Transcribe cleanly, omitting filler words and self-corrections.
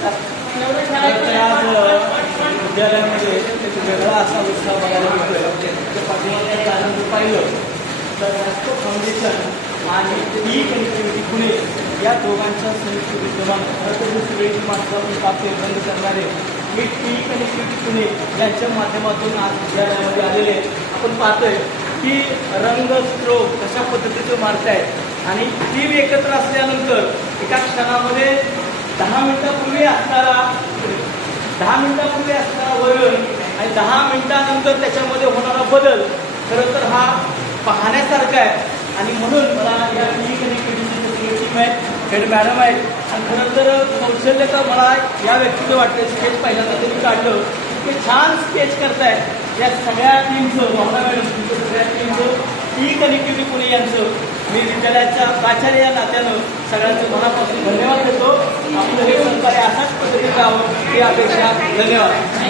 आज विद्यालयामध्ये एक वेगळा असा उत्साह बघायला मिळतोय. त्या पाठीमागे कारण जर पाहिलं तर रॅस्को फाउंडेशन आणि ई कनेक्टिव्हिटी पुणे या दोघांच्या संयुक्त विद्यमान खरं तर दुसरीची माणसं आपण पाहतोय बंद करणारे मी ई कनेक्टिव्हिटी पुणे यांच्या माध्यमातून आज विद्यालयामध्ये आलेले आपण पाहतोय की रंग स्ट्रोक कशा पद्धतीचं मारतायत आणि टीम एकत्र असल्यानंतर एका क्षणामध्ये 10 मिनिटापूर्वी असणारा वळण आणि 10 मिनिटानंतर त्याच्यामध्ये होणारा बदल खरं तर हा पाहण्यासारखा आहे. आणि म्हणून मला या ई कनेक्टिव्हिटीची सगळी टीम आहे, हेड मॅडम आहेत आणि खरं तर कौशल्य तर मला या व्यक्तीचं वाटतं स्केच पहिल्यांदा त्यांनी काढलं ते छान स्केच करतायत. या सगळ्या टीमचं भावना मॅडम तुमचं सगळ्या टीमचं ई कनेक्टिव्हिटी पुणे यांचं मी विद्यालयाच्या प्राचार्य या नात्यानं सगळ्यांचं मनापासून धन्यवाद देतो. आपलं हे सहकार्य अशाच पद्धतीने राहावं ही अपेक्षा. धन्यवाद.